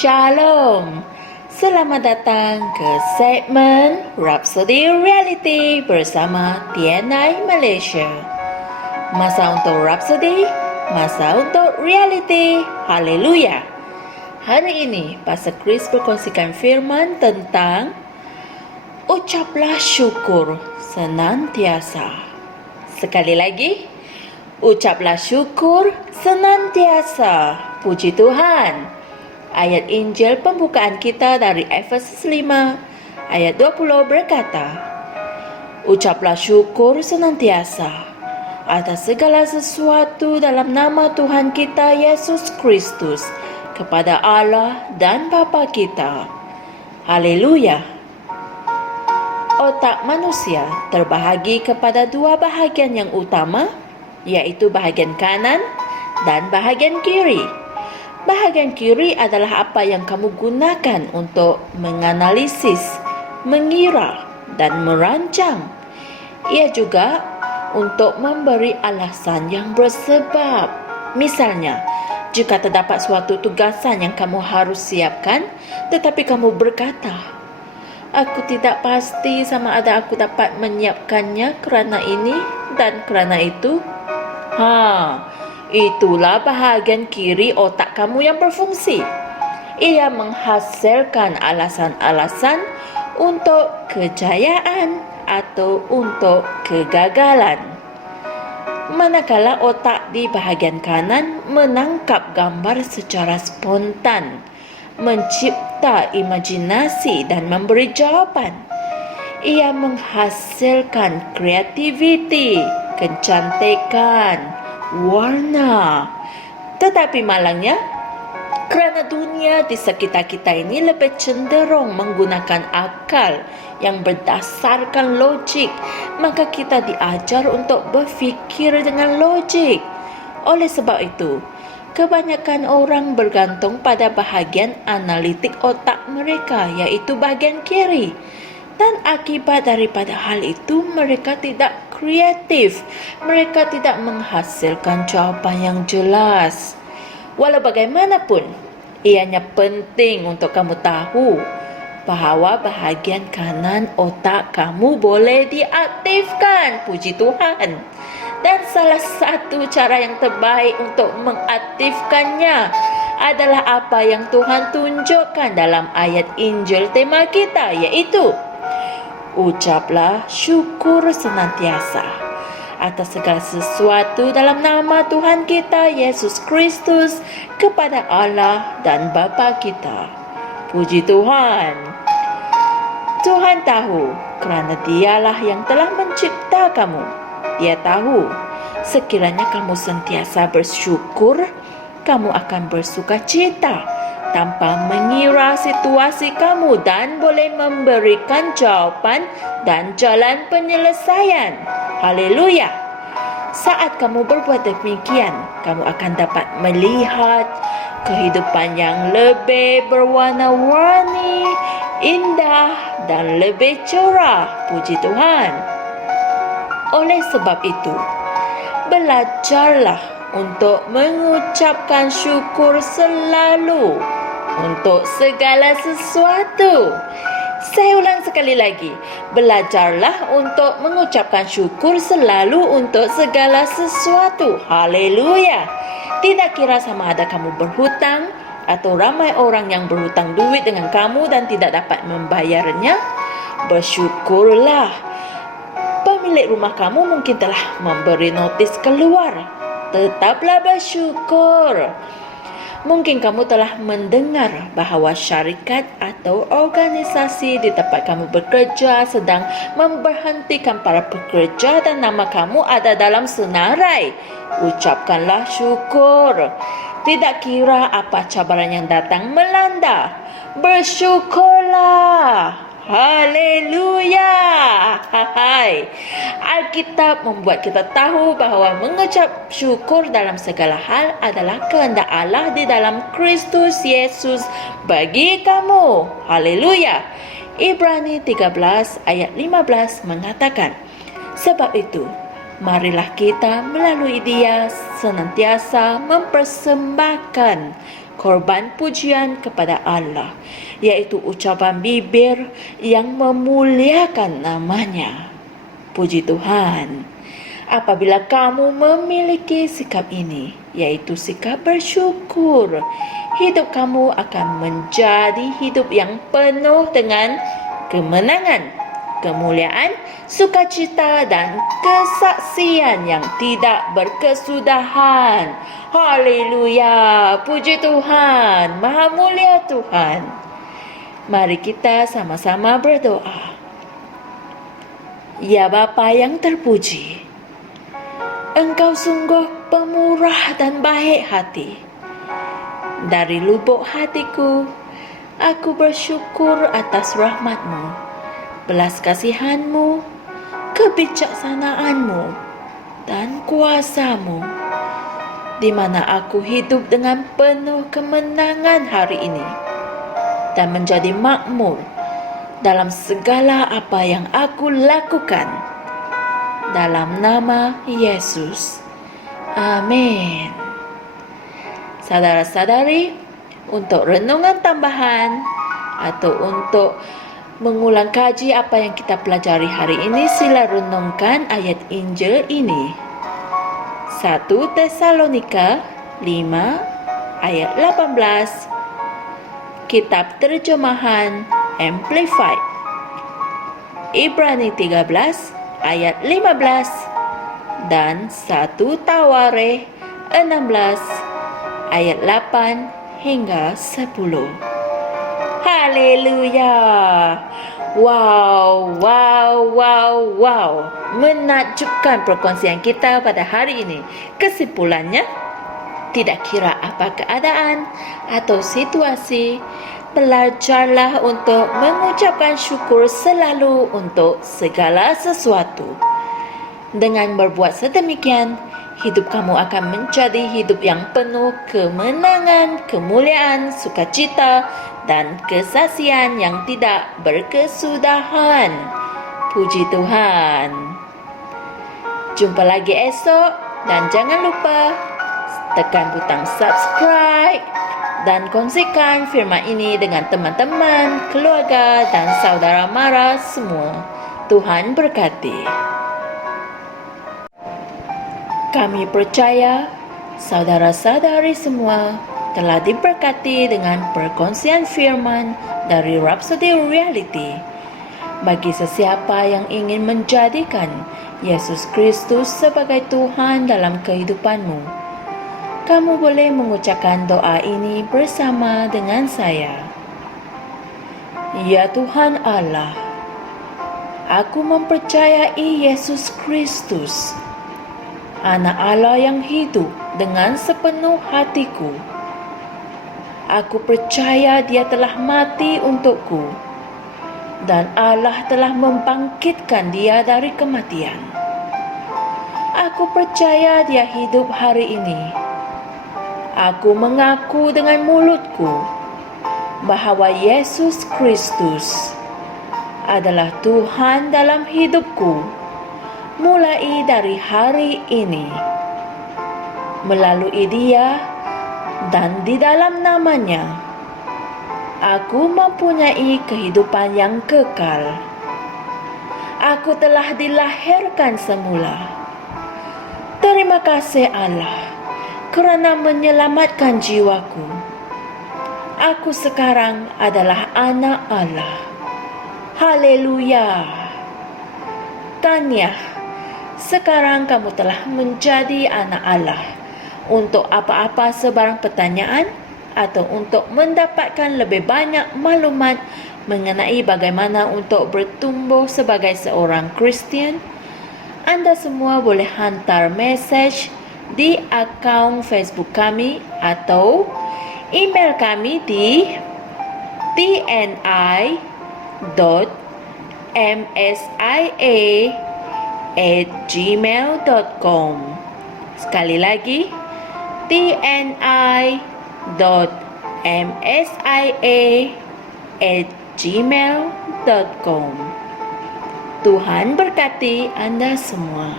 Shalom. Selamat datang ke segmen Rhapsody Reality bersama TNI Malaysia. Masa untuk Rhapsody, masa untuk reality. Haleluya. Hari ini Pastor Chris berkongsikan firman tentang ucaplah syukur senantiasa. Sekali lagi, ucaplah syukur senantiasa. Puji Tuhan. Ayat Injil pembukaan kita dari Efesus 5 ayat 20 berkata, ucaplah syukur senantiasa atas segala sesuatu dalam nama Tuhan kita Yesus Kristus kepada Allah dan Bapa kita. Haleluya. Otak manusia terbahagi kepada dua bahagian yang utama, yaitu bahagian kanan dan bahagian kiri. Bahagian kiri adalah apa yang kamu gunakan untuk menganalisis, mengira, dan merancang. Ia juga untuk memberi alasan yang bersebab. Misalnya, jika terdapat suatu tugasan yang kamu harus siapkan, tetapi kamu berkata, aku tidak pasti sama ada aku dapat menyiapkannya kerana ini dan kerana itu. Itulah bahagian kiri otak kamu yang berfungsi. Ia menghasilkan alasan-alasan untuk kejayaan atau untuk kegagalan. Manakala otak di bahagian kanan menangkap gambar secara spontan, mencipta imajinasi dan memberi jawapan. Ia menghasilkan kreativiti, kecantikan, warna. Tetapi malangnya, kerana dunia di sekitar kita ini lebih cenderung menggunakan akal yang berdasarkan logik, maka kita diajar untuk berfikir dengan logik. Oleh sebab itu, kebanyakan orang bergantung pada bahagian analitik otak mereka, iaitu bahagian kiri. Dan akibat daripada hal itu, mereka tidak kreatif. Mereka tidak menghasilkan jawapan yang jelas. Walau bagaimanapun, ianya penting untuk kamu tahu bahawa bahagian kanan otak kamu boleh diaktifkan. Puji Tuhan. Dan salah satu cara yang terbaik untuk mengaktifkannya adalah apa yang Tuhan tunjukkan dalam ayat Injil tema kita, iaitu ucaplah syukur senantiasa atas segala sesuatu dalam nama Tuhan kita Yesus Kristus kepada Allah dan Bapa kita. Puji Tuhan. Tuhan tahu kerana Dialah yang telah mencipta kamu. Dia tahu sekiranya kamu sentiasa bersyukur, kamu akan bersukacita tanpa mengira situasi kamu dan boleh memberikan jawapan dan jalan penyelesaian. Haleluya. Saat kamu berbuat demikian, kamu akan dapat melihat kehidupan yang lebih berwarna-warni, indah dan lebih cerah. Puji Tuhan. Oleh sebab itu, belajarlah untuk mengucapkan syukur selalu untuk segala sesuatu. Saya ulang sekali lagi. Belajarlah untuk mengucapkan syukur selalu untuk segala sesuatu. Haleluya. Tidak kira sama ada kamu berhutang atau ramai orang yang berhutang duit dengan kamu dan tidak dapat membayarnya, bersyukurlah. Pemilik rumah kamu mungkin telah memberi notis keluar. Tetaplah bersyukur. Mungkin kamu telah mendengar bahawa syarikat atau organisasi di tempat kamu bekerja sedang memberhentikan para pekerja dan nama kamu ada dalam senarai. Ucapkanlah syukur. Tidak kira apa cabaran yang datang melanda, bersyukurlah. Haleluya. Hai. Alkitab membuat kita tahu bahawa mengucap syukur dalam segala hal adalah kehendak Allah di dalam Kristus Yesus bagi kamu. Haleluya. Ibrani 13 ayat 15 mengatakan, sebab itu, marilah kita melalui Dia senantiasa mempersembahkan korban pujian kepada Allah, yaitu ucapan bibir yang memuliakan namanya. Puji Tuhan. Apabila kamu memiliki sikap ini, yaitu sikap bersyukur, hidup kamu akan menjadi hidup yang penuh dengan kemenangan, kemuliaan, sukacita dan kesaksian yang tidak berkesudahan. Haleluya, puji Tuhan, maha mulia Tuhan. Mari kita sama-sama berdoa. Ya Bapa yang terpuji, Engkau sungguh pemurah dan baik hati. Dari lubuk hatiku, aku bersyukur atas rahmat-Mu, belas kasihan-Mu, kebijaksanaanmu, dan kuasa-Mu, di mana aku hidup dengan penuh kemenangan hari ini dan menjadi makmur dalam segala apa yang aku lakukan. Dalam nama Yesus. Amin. Saudara-saudari, untuk renungan tambahan atau untuk mengulang kaji apa yang kita pelajari hari ini, sila renungkan ayat Injil ini. 1 Tesalonika 5 ayat 18, Kitab Terjemahan Amplified. Ibrani 13 ayat 15 dan 1 Tawarikh 16 ayat 8 hingga 10. Haleluya. Wow. Menakjubkan perkongsian kita pada hari ini. Kesimpulannya, tidak kira apa keadaan atau situasi, belajarlah untuk mengucapkan syukur selalu untuk segala sesuatu. Dengan berbuat sedemikian, hidup kamu akan menjadi hidup yang penuh kemenangan, kemuliaan, sukacita, dan kesaksian yang tidak berkesudahan. Puji Tuhan. Jumpa lagi esok dan jangan lupa tekan butang subscribe dan kongsikan firman ini dengan teman-teman, keluarga, dan saudara mara semua. Tuhan berkati. Kami percaya saudara-saudari semua telah diberkati dengan perkongsian firman dari Rhapsody Reality. Bagi sesiapa yang ingin menjadikan Yesus Kristus sebagai Tuhan dalam kehidupanmu, kamu boleh mengucapkan doa ini bersama dengan saya. Ya Tuhan Allah, aku mempercayai Yesus Kristus, Anak Allah yang hidup dengan sepenuh hatiku. Aku percaya Dia telah mati untukku dan Allah telah membangkitkan Dia dari kematian. Aku percaya Dia hidup hari ini. Aku mengaku dengan mulutku bahawa Yesus Kristus adalah Tuhan dalam hidupku mulai dari hari ini. Melalui Dia dan di dalam nama-Nya, aku mempunyai kehidupan yang kekal. Aku telah dilahirkan semula. Terima kasih Allah kerana menyelamatkan jiwaku. Aku sekarang adalah anak Allah. Haleluya. Tahniah, sekarang kamu telah menjadi anak Allah. Untuk apa-apa sebarang pertanyaan atau untuk mendapatkan lebih banyak maklumat mengenai bagaimana untuk bertumbuh sebagai seorang Kristian, anda semua boleh hantar mesej di akaun Facebook kami atau email kami di tni.msia@gmail.com. Sekali lagi, tni.msia@gmail.com. Tuhan berkati anda semua.